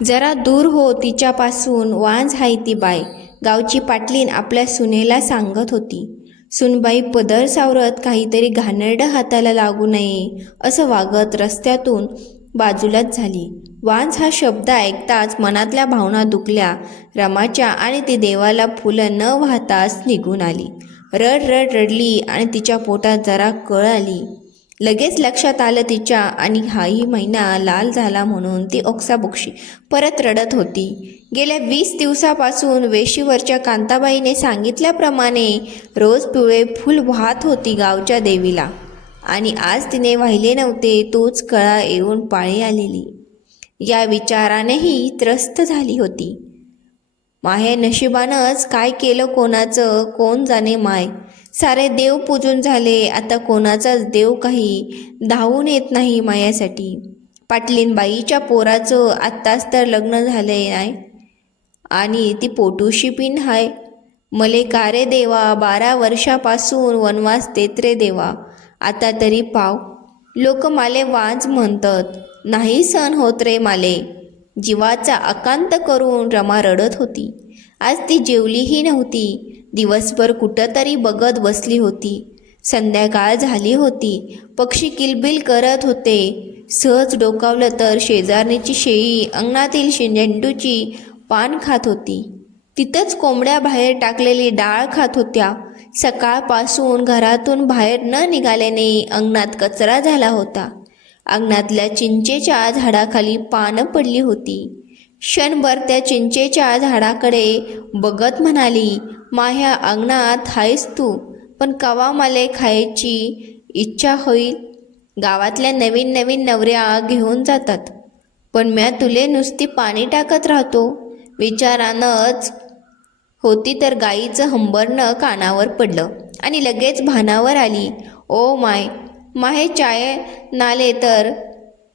जरा दूर हो तिच्यापासून वांझ हाय ती बाय, गावची पाटलीन आपल्या सुनेला सांगत होती. सुनबाई पदर सावरत काहीतरी घाणेरडं हाताला लागू नये असं वागत रस्त्यातून बाजूलाच झाली. वांझ हा शब्द ऐकताच मनातल्या भावना दुखल्या रमाच्या आणि ती देवाला फुलं न वाहताच निघून आली. रड रड रडली आणि तिच्या पोटात जरा कळ आली. लगेच लक्षात आलं तिच्या आणि हाही महिना लाल झाला म्हणून ती ओक्साबोक्शी परत रडत होती. गेल्या 20 दिवसापासून वेशीवरच्या कांताबाईने सांगितल्याप्रमाणे रोज पिवळे फूल वाहत होती गावच्या देवीला आणि आज तिने वाहिले नव्हते तोच कळा येऊन पाळी आलेली. या विचारानेही त्रस्त झाली होती. माहे नशिबानंच काय केलं कोणाचं कोण जाणे माय. सारे देव पूजून झाले, आता कोणाचाच देव काही धावून येत नाही मायासाठी. पाटलीनबाईच्या पोराचं आत्ताच तर लग्न झालंय नाही आणि ती पोटूशी पिन हाय. मले का रे देवा 12 वर्षापासून वनवास देत रे देवा, आता तरी पाव. लोक माले वांझ म्हणतात, नाही सण होत रे माले. जीवाचा अकांत करून रमा रडत होती. आज ती जेवलीही नव्हती. दिवसभर कुठं तरी बघत बसली होती. संध्याकाळ झाली होती. पक्षी किलबिल करत होते. सहज डोकावलं तर शेजारणीची शेळी अंगणातील झेंडूची पान खात होती. तिथंच कोंबड्या बाहेर टाकलेली डाळ खात होत्या. सकाळपासून घरातून बाहेर न निघाल्याने अंगणात कचरा झाला होता. अंगणातल्या चिंचेच्या झाडाखाली पानं पडली होती. क्षणभर त्या चिंचेच्या झाडाकडे बघत म्हणाली, माह्या अंगणात हायस तू, पण कवा मले खायची इच्छा होईल. गावातल्या नवीन नवीन नवऱ्या घेऊन जातात, पण म्या तुले नुसती पाणी टाकत राहतो. विचारानंच होती तर गाईचं हंबरणं कानावर पडलं आणि लगेच भानावर आली. ओ माय, माहे चाय नाले तर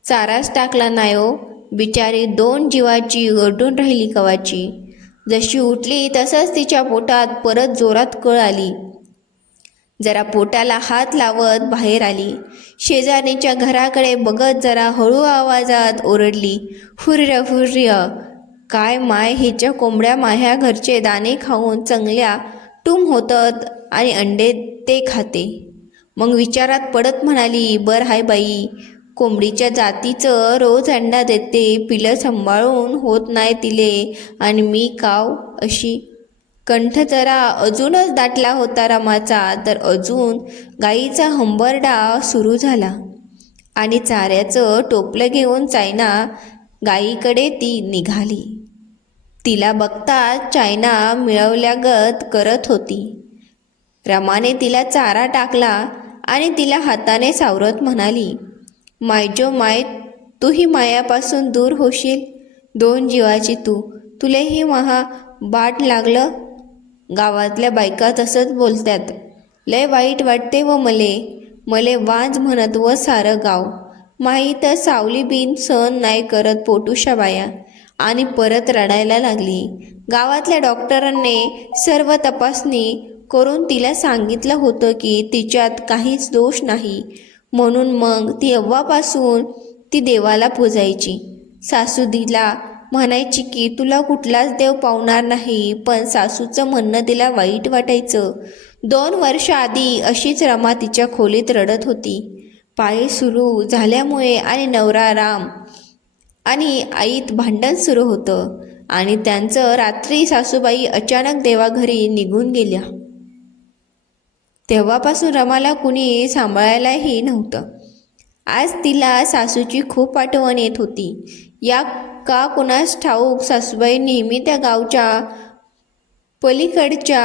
चाराच टाकला नाही ओ. बिचारी 2 जीवाची ओरडून राहिली कवाची. जशी उठली तसंच तिच्या पोटात परत जोरात कळ आली. जरा पोटाला हात लावत बाहेर आली. शेजारणीच्या घराकडे बघत जरा हळू आवाजात ओरडली, हुर्र हुर्र. काय माय, हिच्या कोंबड्या माह्या घरचे दाणे खाऊन चांगल्या टूम होतात आणि अंडे ते खाते. मग विचारात पडत म्हणाली, बर हाय बाई, कोंबडीच्या जातीचं रोज अंडा देते, पिलं सांभाळून होत नाही तिले आणि मी काव अशी. कंठ जरा अजूनच दाटला होता रमाचा, तर अजून गाईचा हंबरडा सुरू झाला आणि चाऱ्याचं टोपलं घेऊन चायना गाईकडे ती निघाली. तिला बघता चायना मिळवल्यागत करत होती. रमाने तिला चारा टाकला आणि तिला हाताने सावरत म्हणाली, मायजो माय, तूही मायापासून दूर होशील. 2 जीवाची तू, तुलेही महा बाट लागलं. गावातल्या बायका तसंच बोलतात. लय वाईट वाटते व मले वांझ म्हणत व सारं गाव. माही तर सावली बिन सहन नाही करत पोटूशा बाया आणि परत रडायला लागली. गावातल्या डॉक्टरांनी सर्व तपासणी करून तिला सांगितलं होतं की तिच्यात काहीच दोष नाही. म्हणून मग ती अव्वापासून ती देवाला पूजायची. सासू तिला म्हणायची की तुला कुठलाच देव पावणार नाही, पण सासूचं म्हणणं तिला वाईट वाटायचं. 2 वर्ष आधी अशीच रमा तिच्या खोलीत रडत होती. पाळी सुरू झाल्यामुळे आणि नवरा राम आणि आईत भांडण सुरू होतं आणि त्यांचं रात्री सासूबाई अचानक देवाघरी निघून गेल्या. तेव्हापासून रमाला कुणी सांभाळायलाही नव्हतं. आज तिला सासूची खूप आठवण येत होती. या का कुणास ठाऊक सासूबाई नेहमी त्या गावच्या पलीकडच्या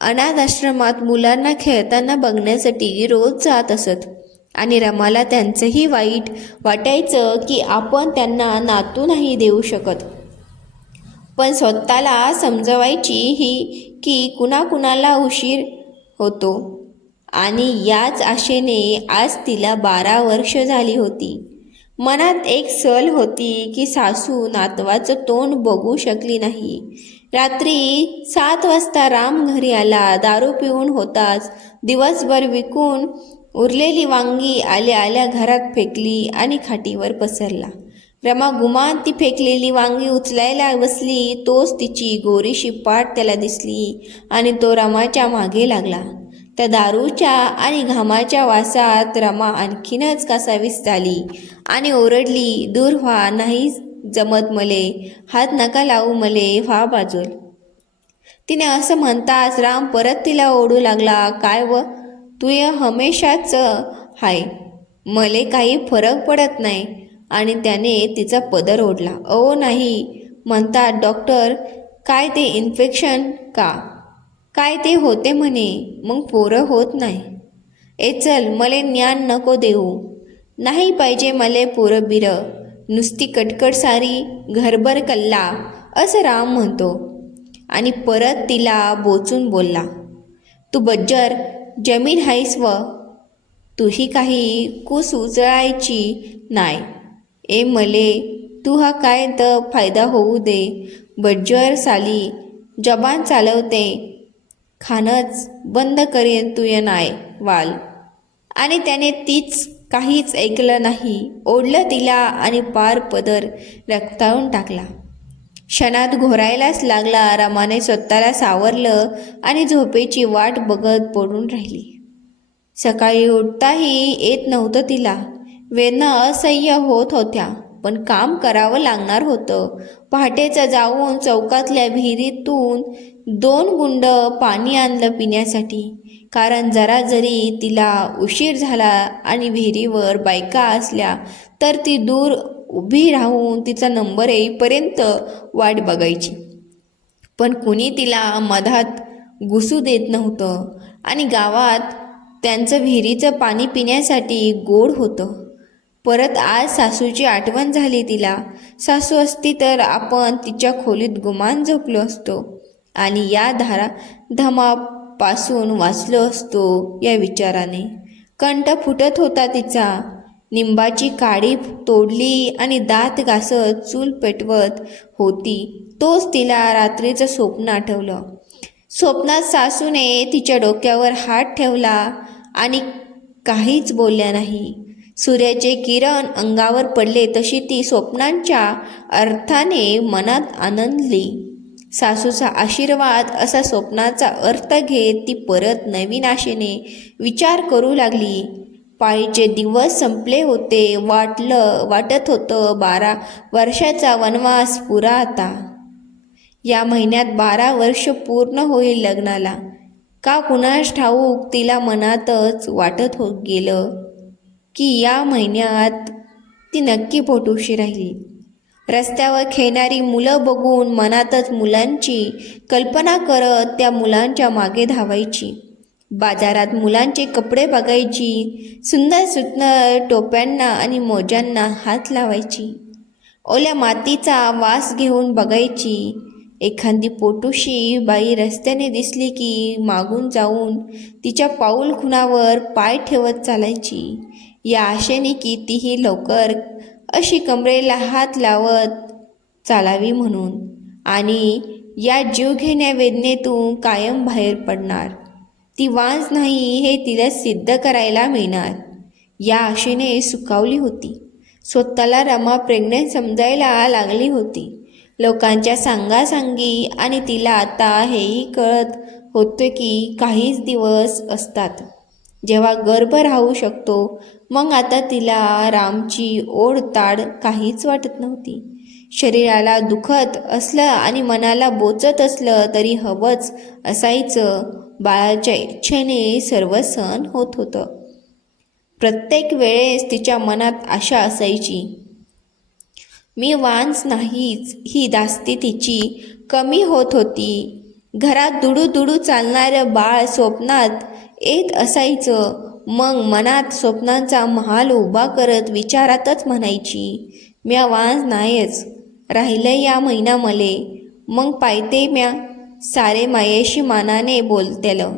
अनाथ आश्रमात मुलांना खेळताना बघण्यासाठी रोज जात असत आणि रमाला त्यांचंही वाईट वाटायचं की आपण त्यांना नातू नाही देऊ शकत. पण स्वतःला समजवायची ही की कुणाकुणाला उशीर होतो आणि याच आशेने आज तिला 12 वर्ष झाली होती. मनात एक सल होती की सासू नातवाचं तोंड बघू शकली नाही. रात्री 7 वाजता राम घरी आला. दारू पिऊन होताच. दिवसभर विकून उरलेली वांगी आल्या आल्या घरात फेकली आणि खाटीवर पसरला. रमा गुमान ती फेकलेली वांगी उचलायला बसली तोच तिची गोरीशी पाठ त्याला दिसली आणि तो रमाच्या मागे लागला. त्या दारूच्या आणि घामाच्या वासात रमा आणखीनच कासावीस झाली आणि ओरडली, दूर व्हा, नाही जमत मले, हात नका लावू मले, व्हा बाजूल. तिने असं म्हणताच राम परत तिला ओढू लागला, काय व तू या हमेशाच हाय, मले काही फरक पडत नाही. आणि त्याने तिचा पदर ओढला. अहो नाही म्हणतात डॉक्टर, काय ते इन्फेक्शन का काय ते होते म्हणे, मग पोरं होत नाही. ए चल, मले ज्ञान नको देऊ, नाही पाहिजे मले पोरं बिरं, नुसती कटकट सारी घरभर कल्ला, असं राम म्हणतो. आणि परत तिला बोचून बोलला, तू बज्जर जमीन हायस व तुही काही कुस उचलायची नाही. ए मले तू हा काय तर फायदा होऊ दे, बज्जर साली जबान चालवते, खाणंच बंद करेन तू या नाय वाल. आणि त्याने तीच काहीच ऐकलं नाही, ओढलं तिला आणि पार पदर रक्ताळून टाकला. क्षणात घोरायलाच लागला. रमाने स्वतःला सावरलं आणि झोपेची वाट बघत पडून राहिली. सकाळी उठताही येत नव्हतं तिला. वेदना असह्य होत होत्या, पण काम करावं लागणार होतं. पहाटेचं जाऊन चौकातल्या विहिरीतून 2 गुंड पाणी आणलं पिण्यासाठी, कारण जरा जरी तिला उशीर झाला आणि विहिरीवर बायका असल्या तर ती दूर उभी राहून तिचा नंबर येईपर्यंत वाट बघायची. पण कुणी तिला मधात घुसू देत नव्हतं. आणि गावात त्यांचं विहिरीचं पाणी पिण्यासाठी गोड होतं. परत आज सासूची आठवण झाली तिला. सासू असती तर आपण तिच्या खोलीत गुमान झोपलो असतो आणि या धमापासून वाचलो असतो या विचाराने. कंठ फुटत होता तिचा. निंबाची काडी तोडली आणि दात घासत चूल पेटवत होती तोच तिला रात्रीचं स्वप्न आठवलं. स्वप्नात सासूने तिच्या डोक्यावर हात ठेवला आणि काहीच बोलल्या नाही. सूर्याचे किरण अंगावर पडले तशी ती स्वप्नांच्या अर्थाने मनात आनंदली. सासूचा आशीर्वाद असा स्वप्नाचा अर्थ घेत ती परत नवीन आशेने विचार करू लागली. पाळीचे दिवस संपले होते. वाटत होतं 12 वर्षाचा वनवास पुरा आता. या महिन्यात 12 वर्ष पूर्ण होईल लग्नाला. का कुणास ठाऊक तिला मनातच वाटत गेलं की या महिन्यात ती नक्की पोटोशी राहिली. रस्त्यावर खेळणारी मुलं बघून मनातच मुलांची कल्पना करत त्या मुलांच्या मागे धावायची. बाजारात मुलांचे कपडे बघायची. सुंदर सुंदर टोप्यांना आणि मोज्यांना हात लावायची. ओल्या मातीचा वास घेऊन बघायची. एखादी पोटोशी बाई रस्त्याने दिसली की मागून जाऊन तिच्या पाऊल खुणावर पाय ठेवत चालायची, या आशेने की तीही लवकर अशी कमरेला हात लावत चालावी म्हणून आणि या जीवघेण्या वेदनेतून कायम बाहेर पडणार. ती वांज नाही हे तिला सिद्ध करायला मिळणार, या आशेने सुखावली होती. स्वतःला रमा प्रेग्नंट समजायला लागली होती. लोकांच्या सांगासांगी आणि तिला आता हेही कळत होतं की काहीच दिवस असतात जेव्हा गर्भ राहू शकतो. मग आता तिला रामची ओढ ताड काहीच वाटत नव्हती. शरीराला दुखत असलं आणि मनाला बोचत असलं तरी हवंच असायचं. बाळाच्या इच्छेने सर्व सहन होत होतं. प्रत्येक वेळेस तिच्या मनात आशा असायची, मी वांज नाहीच, ही दास्ती तिची कमी होत होती. घरात दुडू दुडू चालणारं बाळ स्वप्नात येत असायचं. मग मनात स्वप्नांचा महाल उभा करत विचारातच म्हणायची, म्या वांज नाहीच राहिलं या महिना मले. मग पायते म्या सारे मायेशी मानाने बोलतेलं.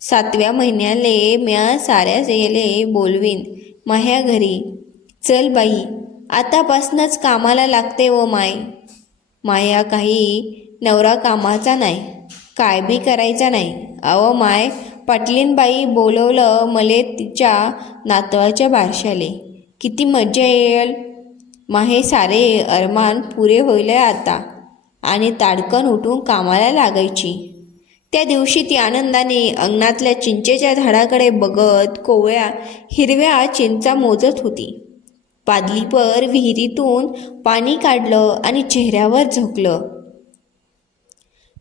7व्या महिन्याले म्या साऱ्या येले बोलवीन माह्या घरी. चल बाई, आतापासूनच कामाला लागते व माय. माया काही नवरा कामाचा नाही, काय बी करायचा नाही. अव माय, पाटलीनबाई बोलवलं मले तिच्या नातवाच्या बारशाले. किती मज्जा येईल. माहे सारे अरमान पुरे होईल आता आणि ताडकन उठून कामाला लागायची. त्या दिवशी ती आनंदाने अंगणातल्या चिंचेच्या झाडाकडे बघत कोवळ्या हिरव्या चिंचा मोजत होती. पादलीपर विहिरीतून पाणी काढलं आणि चेहऱ्यावर झोकलं.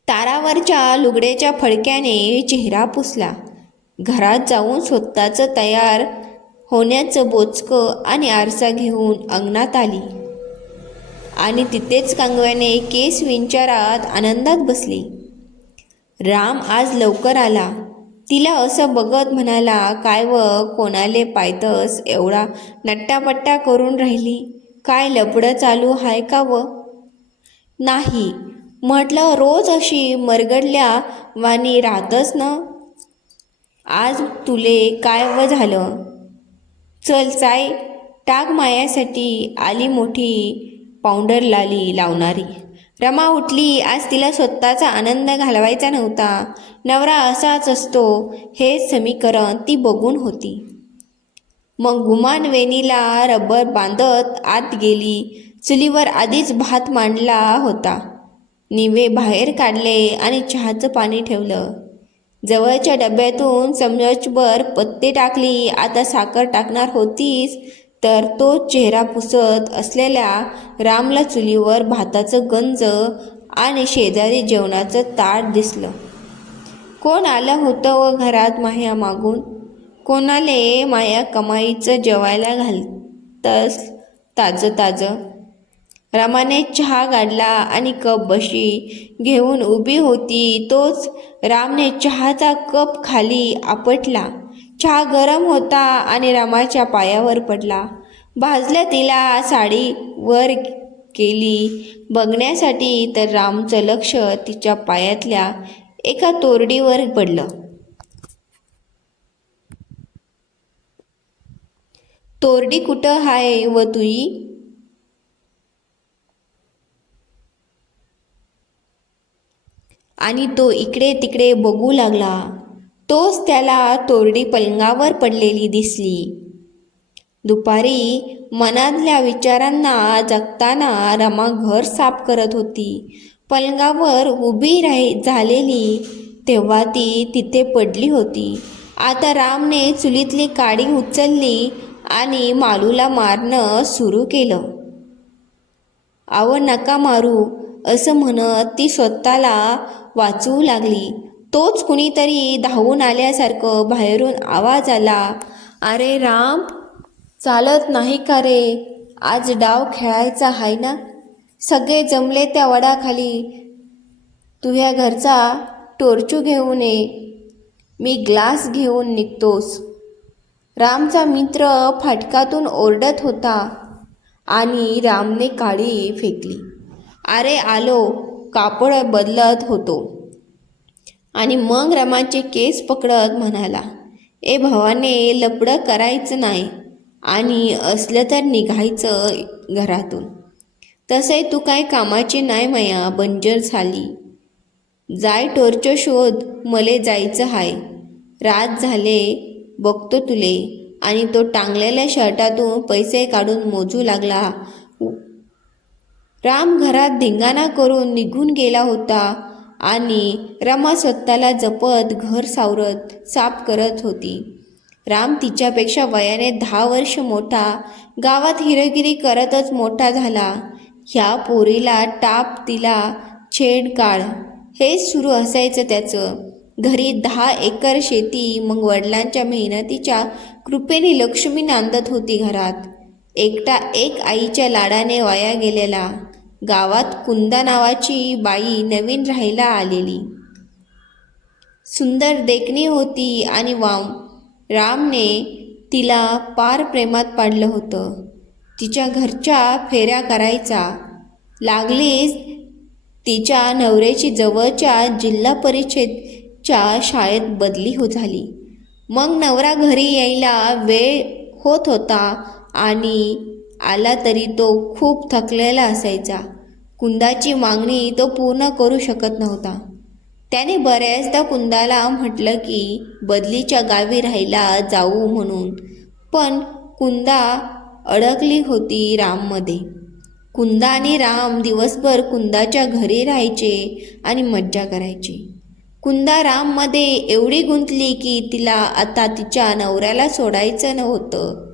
तारावरच्या लुगड्याच्या फडक्याने चेहरा पुसला. घरात जाऊन स्वतःचं तयार होण्याचं बोचकं आणि आरसा घेऊन अंगणात आली आणि तिथेच कांगव्याने केस विंचारात आनंदात बसली. राम आज लवकर आला. तिला असं बघत म्हणाला, काय व कोणाले पायतस एवढा नट्टापट्टा करून राहिली? काय लपडं चालू हाय का व? नाही म्हटलं, रोज अशी मरगडल्या वाणी राहतस ना. आज तुले काय व झालं? चल चाय टाक, मायासाठी आली मोठी पावडर लावणारी. रमा उठली. आज तिला स्वतःचा आनंद घालवायचा नव्हता. नवरा असाच असतो हे समीकरण ती बघून होती. मग गुमान वेणीला रबर बांधत आत गेली. चुलीवर आधीच भात मांडला होता. निवे बाहेर काढले आणि चहाचं पाणी ठेवलं. जवळच्या डब्यातून चमचभर पत्ते टाकली. आता साखर टाकणार होतीस तर तो चेहरा पुसत असलेल्या रामला चुलीवर भाताचं गंज आणि शेजारी जेवणाचं ताट दिसलं. कोण आलं होतं व घरात माया मागून? कोणाले माया कमाईचं जेवायला घालतस ताजं ताजं? रामाने चहा गाडला आणि कप बशी घेऊन उभी होती तोच रामने चहाचा कप खाली आपटला. चहा गरम होता आणि रामाच्या पायावर पडला. भाजल्या तिला साडी वर केली बघण्यासाठी तर रामचं लक्ष तिच्या पायातल्या एका तोरडीवर पडलं. तोरडी कुठं हाय व तुई? आणि तो इकडे तिकडे बघू लागला. तोच त्याला तोरडी पलंगावर पडलेली दिसली. दुपारी मनातल्या विचारांना जगताना रमा घर साफ करत होती. पलंगावर उभी झालेली तेव्हा ती तिथे पडली होती. आता रामने चुलीतली काडी उचलली आणि मालूला मारणं सुरू केलं. आव नका मारू असं म्हणत ती स्वतःला वाचवू लागली. तोच कुणीतरी धावून आल्यासारखं बाहेरून आवाज आला, अरे राम, चालत नाही का रे? आज डाव खेळायचा हाय ना? सगळे जमले त्या वडाखाली. तुझ्या घरचा टोर्चू घेऊन ये, मी ग्लास घेऊन निघतोस. रामचा मित्र फाटकातून ओरडत होता आणि रामने काडी फेकली. अरे आलो, कापड बदलत होतो. आणि मग रमाचे केस पकडत म्हणाला, ए भावाने, लपडं करायचं नाही आणि असलं तर निघायचं घरातून. तसे तू काय कामाची नाही माया, बंजर झाली. जाय टोर्च शोध, मले जायचं हाय. रात झाले, बघतो तुले. आणि तो टांगलेल्या शर्टातून पैसे काढून मोजू लागला. राम घरात धिंगाणा करून निघून गेला होता आणि रमा स्वतःला जपत घर सावरत साफ करत होती. राम तिच्यापेक्षा वयाने 10 वर्ष मोठा, गावात हिरोगिरी करतच मोठा झाला. ह्या पोरीला टाप, तिला छेड काढ, हेच सुरू असायचं त्याचं. घरी 10 एकर शेती. मग वडिलांच्या मेहनतीच्या कृपेने लक्ष्मी नांदत होती घरात. एकटा एक आईच्या लाडाने वाया गेलेला. गावात कुंदा नावाची बाई नवीन राहायला आलेली. सुंदर देखणी होती आणि रामने तिला पार प्रेमात पाडलं होतं. तिच्या घरच्या फेऱ्या करायचा. लागलीच तिच्या नवऱ्याची जवळच्या जिल्हा परिषदेच्या शाळेत बदली झाली. मग नवरा घरी यायला वेळ होत होता आणि आला तरी तो खूप थकलेला असायचा. कुंदाची मागणी तो पूर्ण करू शकत नव्हता. त्याने बऱ्याचदा कुंदाला म्हटलं की बदलीच्या गावी राहायला जाऊ म्हणून, पण कुंदा अडकली होती राममध्ये. कुंदा आणि राम दिवसभर कुंदाच्या घरी राहायचे आणि मज्जा करायचे. कुंदा राममध्ये एवढी गुंतली की तिला आता तिच्या नवऱ्याला सोडायचं नव्हतं.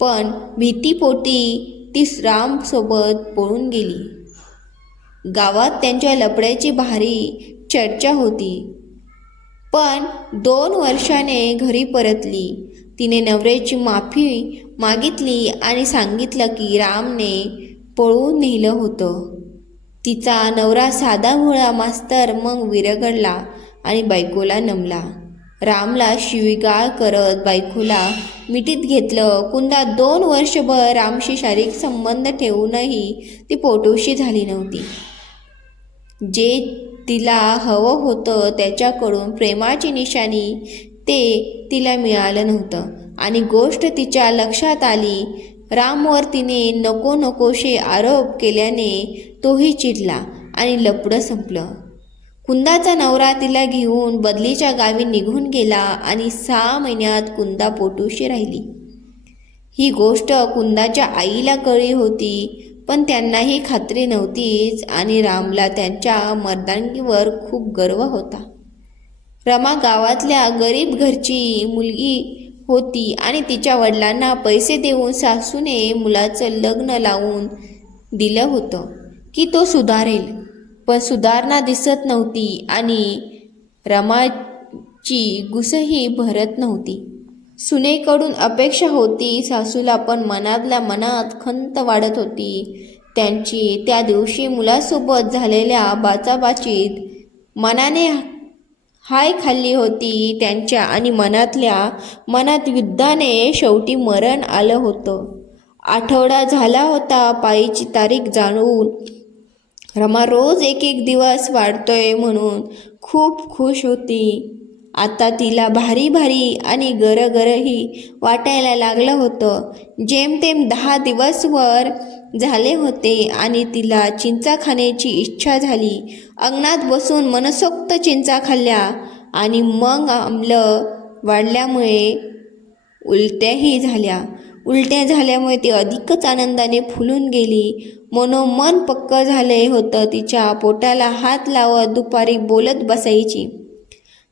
पण भीतीपोटी ती रामसोबत पळून गेली. गावात त्यांच्या लफड्याची भारी चर्चा होती. पण 2 वर्षाने घरी परतली. तिने नवऱ्याची माफी मागितली आणि सांगितलं की रामने पळवून नेलं होतं. तिचा नवरा साधाभोळा मास्तर मग विरगडला आणि बायकोला नमला. रामला शिवीगाळ करत बायकोला मिठीत घेतलं. कुंदा 2 वर्षभर रामशी शारीरिक संबंध ठेवूनही ती पोटोशी झाली नव्हती. जे तिला हवं होतं त्याच्याकडून प्रेमाची निशाणी ते तिला मिळालं नव्हतं. आणि गोष्ट तिच्या लक्षात आली. रामवर तिने नको नकोशे आरोप केल्याने तोही चिडला आणि लफडं संपलं. कुंदाचा नवरा तिला घेऊन बदलीच्या गावी निघून गेला आणि 6 महिन्यात कुंदा पोटोशी राहिली. ही गोष्ट कुंदाच्या आईला कळली होती, पण त्यांनाही खात्री नव्हतीच आणि रामला त्यांच्या मर्दानगीवर खूप गर्व होता. रमा गावातल्या गरीब घरची मुलगी होती आणि तिच्या वडिलांना पैसे देऊन सासूने मुलाचं लग्न लावून दिलं होतं की तो सुधारेल. पण सुधारणा दिसत नव्हती आणि रमाची गुसही भरत नव्हती. सुनेकडून अपेक्षा होती सासूला, पण मनातल्या मनात खंत वाढत होती. त्यांची त्या दिवशी मुलासोबत झालेल्या बाचाबाचीत मनाने हाय खाल्ली होती त्यांच्या आणि मनातल्या मनात युद्धाने शेवटी मरण आलं होतं. आठवडा झाला होता पायीची तारीख जाणून. रमा रोज एक दिवस वाढतोय म्हणून खूप खुश होती. आता तिला भारी भारी आणि गरगरही वाटायला लागलं होतं. जेमतेम 10 दिवस वर झाले होते आणि तिला चिंचा खाण्याची इच्छा झाली. अंगणात बसून मनसोक्त चिंचा खाल्ल्या आणि मग आम्ल वाढल्यामुळे उलट्याही झाल्या. उलट्या झाल्यामुळे ती अधिकच आनंदाने फुलून गेली. मनोमन पक्क झाले होतं. तिच्या पोटाला हात लावत दुपारी बोलत बसायची.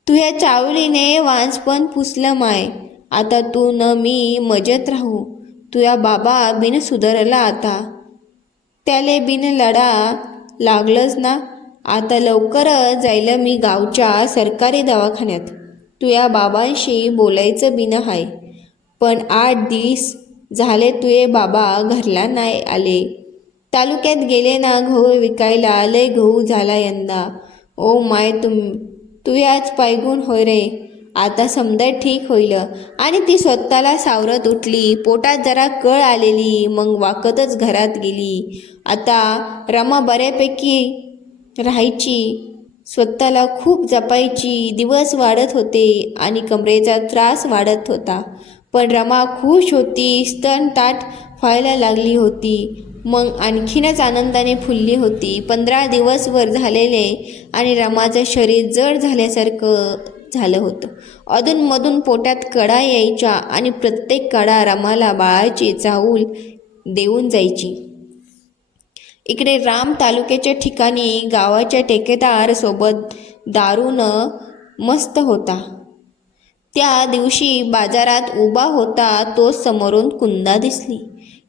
तुझ्या चावलीने वांजपण पुसलं माय. आता तू न मी मजेत राहू. तुझ्या बाबा बिन सुधारला आता. त्याले बिन लढा लागलंच ना. आता लवकरच जायला मी गावच्या सरकारी दवाखान्यात. तुझ्या बाबांशी बोलायचं बिन हाय. पण 8 दिवस झाले तुझे बाबा घरला नाही आले. तालुक्यात गेले ना गहू विकायला. लय गहू झाला यंदा. ओ माय तुझ्याच पायगुण होय रे. आता समजा ठीक होईल. आणि ती स्वतःला सावरत उठली. पोटात जरा कळ आलेली. मग वाकतच घरात गेली. आता रमा बऱ्यापैकी राहायची. स्वतःला खूप जपायची. दिवस वाढत होते आणि कमरेचा त्रास वाढत होता. पण रमा खुश होती. स्तन ताट व्हायला लागली होती. मग आणखीनच आनंदाने फुलली होती. 15 दिवस वर झालेले आणि रमाचं शरीर जड झाल्यासारखं झालं होतं. अधूनमधून पोटात कडा यायच्या आणि प्रत्येक कडा रमाला बाळाची चाहूल देऊन जायची. इकडे राम तालुक्याच्या ठिकाणी गावाच्या ठेकेदार सोबत दारून मस्त होता. त्या दिवशी बाजारात उभा होता तो समोरून कुंदा दिसली.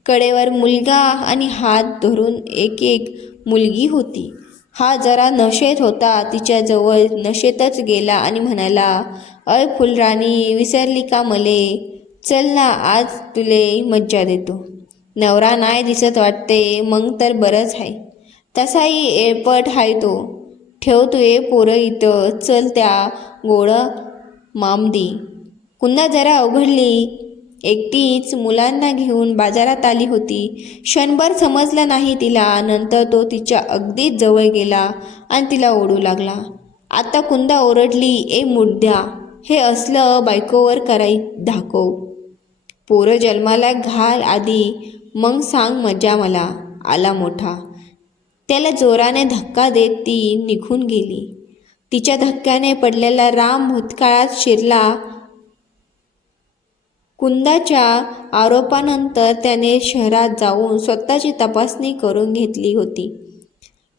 कडेवर मुलगा आणि हात धरून एक मुलगी होती. हा जरा नशेत होता. तिच्याजवळ नशेतच गेला आणि म्हणाला, अय फुलराणी, विसरली का मले? चल ना, आज तुले मज्जा देतो. नवरा नाही दिसत वाटते. मग तर बरंच आहे. तसाही एळपट हाय तो. ठेव तुये पोरं इथं. चल त्या गोड मामदी. कुंदा जरा अवघडली. एकटीच मुलांना घेऊन बाजारात आली होती. क्षणभर समजलं नाही तिला. नंतर तो तिच्या अगदीच जवळ गेला आणि तिला ओढू लागला. आता कुंदा ओरडली, ए मुद्द्या, हे असलं बायकोवर कराई धाकव. पोरं जन्माला घाल आधी, मग सांग मजा मला. आला मोठा. त्याला जोराने धक्का देत ती निघून गेली. तिच्या धक्क्याने पडलेला राम भूतकाळात शिरला. कुंदाच्या आरोपानंतर त्याने शहरात जाऊन स्वतःची तपासणी करून घेतली होती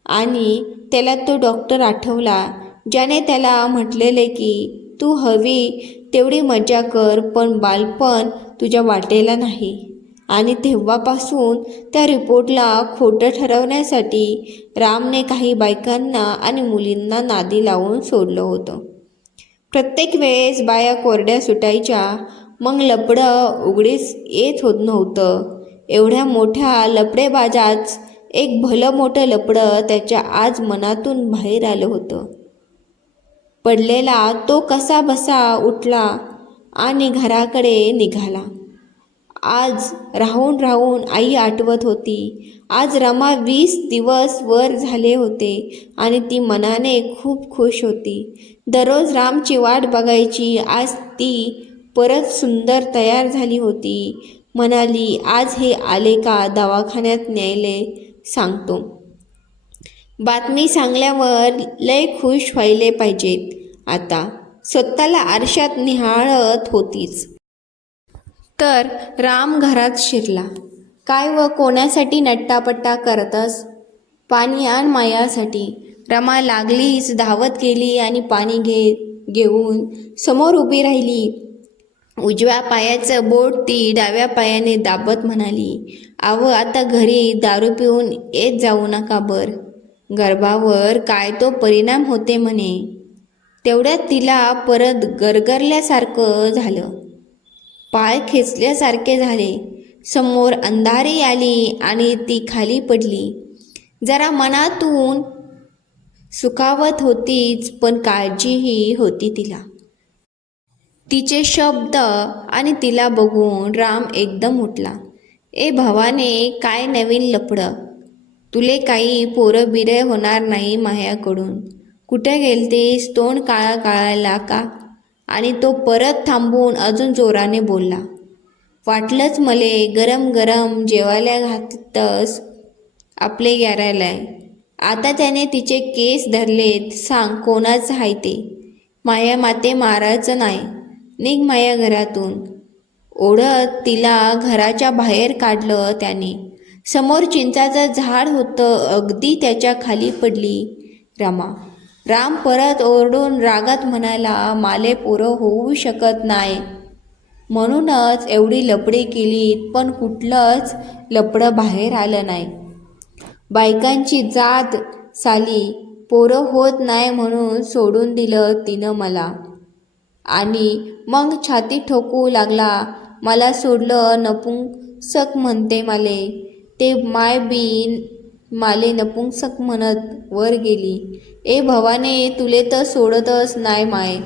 आणि त्याला तो डॉक्टर आठवला ज्याने त्याला म्हटलेले की तू हवी तेवढी मजा कर पण बालपण तुझ्या वाटेला नाही. आणि तेव्हापासून त्या रिपोर्टला खोटं ठरवण्यासाठी रामने काही बायकांना आणि मुलींना नादी लावून सोडलं होतं. प्रत्येक वेळेस बाया कोरड्या सुटायच्या, मग लफडं उघडीस येत होत नव्हतं. एवढ्या मोठ्या लफडेबाजाच एक भलं मोठं लफडं त्याच्या आज मनातून बाहेर आलं होतं. पडलेला तो कसा बसा उठला आणि घराकडे निघाला. आज राहून राहून आई आठवत होती. आज रमा 20 दिवस वर झाले होते आणि ती मनाने खूप खुश होती. दररोज रामची वाट बघायची. आज ती परत सुंदर तयार झाली होती. म्हणाली, आज हे आले का दवाखान्यात न्यायले सांगतो. बातमी सांगल्यावर लय खुश व्हायले पाहिजेत. आता स्वतःला आरशात निहाळत होतीच. तर राम घरात शिरला. काय व कोणासाठी नट्टापट्टा करतस? पाणी आण मायासाठी. रमा लागलीच धावत गेली आणि पाणी घेऊन समोर उभी राहिली. उजव्या पायाचं बोट ती डाव्या पायाने दाबत म्हणाली, आव आता घरी दारू पिऊन येत जाऊ नका बर. गर्भावर काय तो परिणाम होते म्हणे. तेवढ्यात तिला परत गरगरल्यासारखं झालं. पाय खेचल्यासारखे झाले. समोर अंधारी आली आणि ती खाली पडली. जरा मनातून सुखावत होतीच पण काळजीही होती तिला. तिचे शब्द आणि तिला बघून राम एकदम उठला. ए भवाने, काय नवीन लफडं? तुले काही पोरं बिरं होणार नाही मायाकडून. कुठे गेलतीस? तोंड काळा काळायला का? आणि तो परत थांबून अजून जोराने बोलला, वाटलंच मले गरम गरम जेवायला घातलंस आपले ग्यारायलाय. आता त्याने तिचे केस धरलेत. सांग कोणाचं आहे ते? माया माते मारायचं नाही. निघ माया घरातून. ओढत तिला घराच्या बाहेर काढलं त्याने. समोर चिंचाचं झाड होतं. अगदी त्याच्या खाली पडली रमा. राम परत ओरडून रागात म्हणाला, माले पोरं होऊ शकत नाही म्हणूनच एवढी लफडी केलीत पण कुठलंच लफडं बाहेर आलं नाही. बायकांची जात साली. पोरं होत नाही म्हणून सोडून दिलं तिनं मला. आणि मग छाती ठोकू लागला. मला सोडलं नपुंसक म्हणते माले. ते माय बी माले नपुंसक म्हणत वर गेली. ए भवाने, तुले तर सोडतच नाही माय.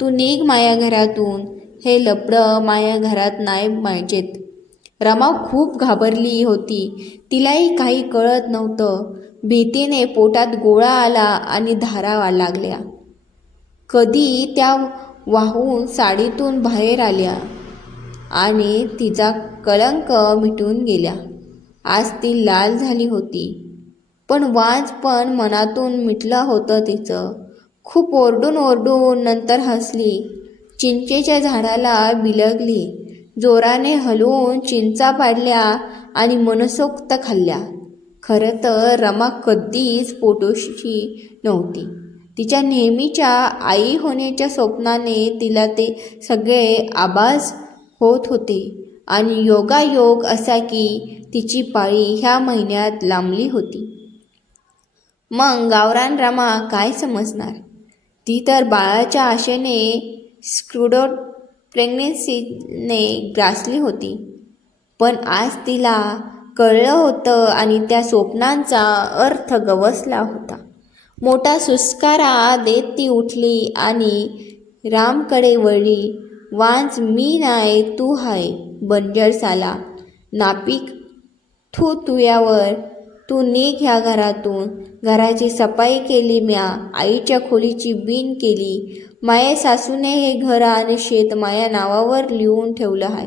तू निघ माया घरातून. हे लफडं माया घरात नाही पाहिजेत. रमा खूप घाबरली होती. तिलाही काही कळत नव्हतं. भीतीने पोटात गोळा आला आणि धारा लागल्या. कधी त्या वाहून साडीतून बाहेर आल्या आणि तिचा कलंक मिटून गेल्या. आज ती लाल झाली होती पण वाज पण मनातून मिटलं होतं तिचं. खूप ओरडून ओरडून नंतर हसली. चिंचेच्या झाडाला बिलगली. जोराने हलवून चिंचा पाडल्या आणि मनसोक्त खाल्ल्या. खरं तर रमा कधीच पोटोशी नव्हती. तिच्या नेहमीच्या आई होण्याच्या स्वप्नाने तिला ते सगळे आभास होत होते आणि योगायोग असा की तिची पाळी ह्या महिन्यात लांबली होती. मग गावरान रमा काय समजणार? ती तर बाळाच्या आशेने स्क्रुडो प्रेग्नन्सीने ग्रासली होती. पण आज तिला कळलं होतं आणि त्या स्वप्नांचा अर्थ गवसला होता. मोठा सुस्कारा देत ती उठली आणि रामकडे वळली. वांज मी नाही तू हाय बंजर साला. नापिक थू तुयावर. तू निघ ह्या घरातून. घराची सफाई केली म्या. आईच्या खोलीची बीन केली. माये सासूने हे घर आणि शेत माया नावावर लिहून ठेवलं आहे.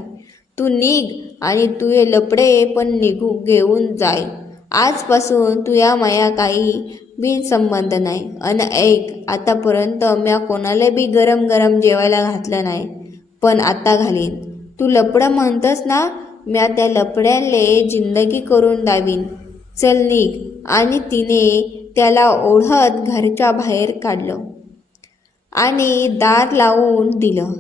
तू निघ आणि तुये लपडे पण निघू घेऊन जाय. आजपासून तुया माया काही बिनसंबंध नाही. अन ऐक, आतापर्यंत म्या कोणाला बी गरम गरम जेवायला घातलं नाही पण आता घालीन. तू लपडं म्हणतस ना, म्या त्या लपड्याले जिंदगी करून दावीन. चल निघ. आणि तिने त्याला ओढत घरच्या बाहेर काढलं आणि दार लावून दिलं.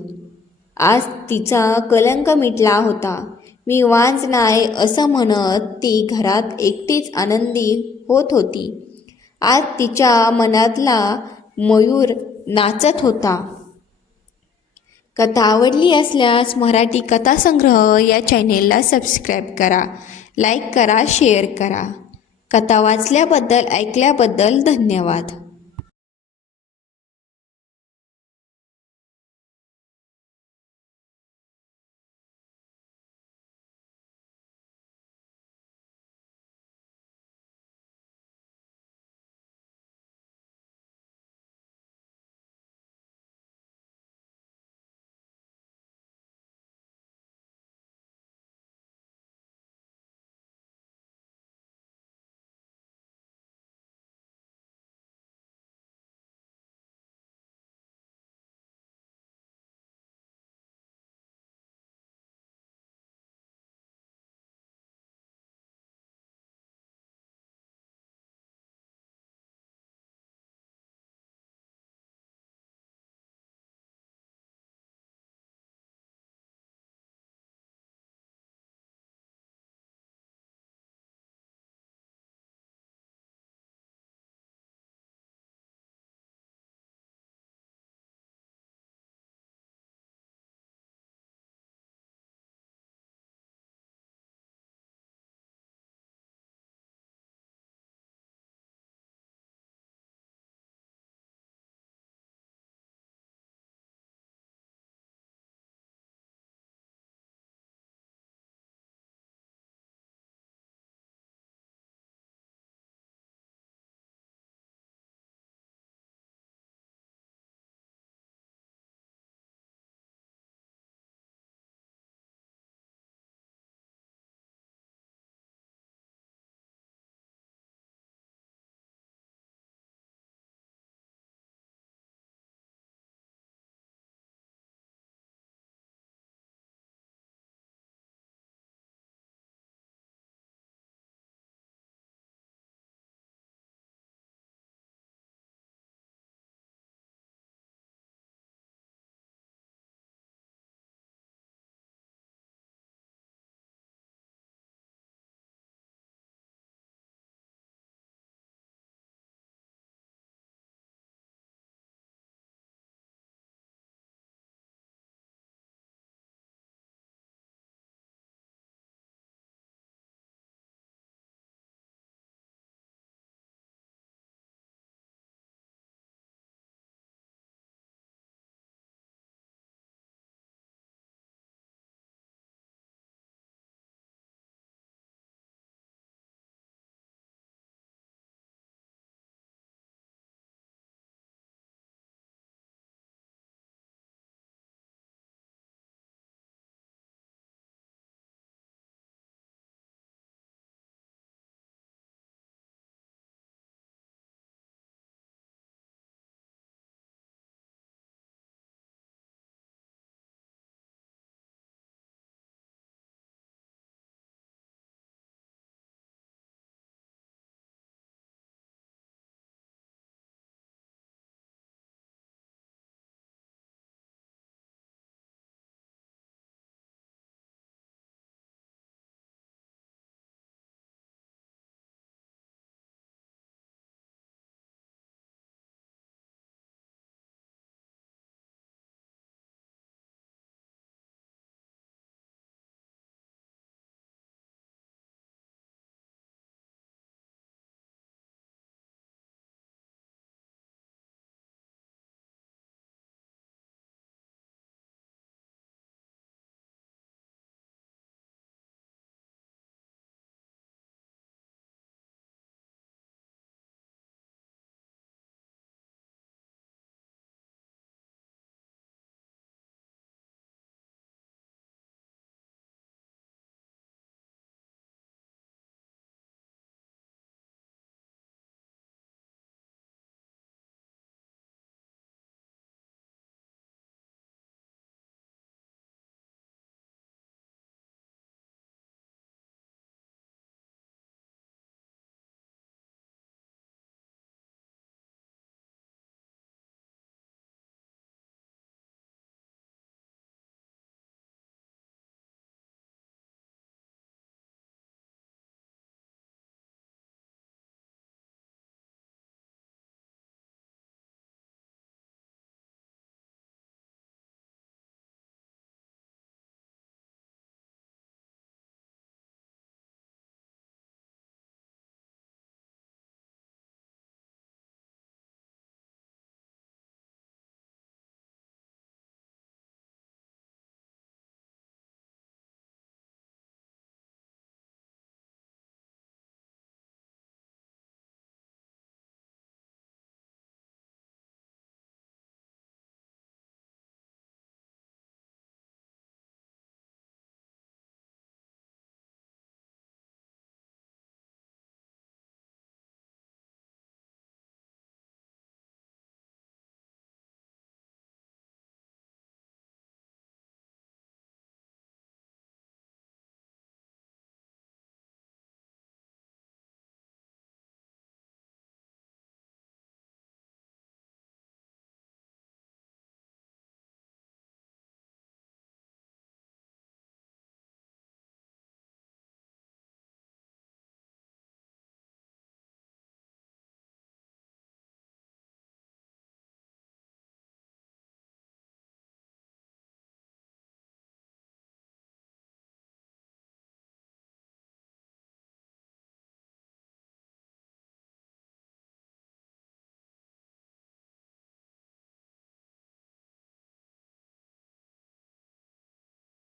आज तिचा कलंक मिटला होता. मी वांज नाही असं म्हणत ती घरात एकटीच आनंदी होत होती. आज तिच्या मनातला मयूर नाचत होता. कथा आवडली असल्यास मराठी कथासंग्रह या चॅनेलला सबस्क्राईब करा, लाईक करा, शेअर करा. कथा वाचल्याबद्दल ऐकल्याबद्दल धन्यवाद.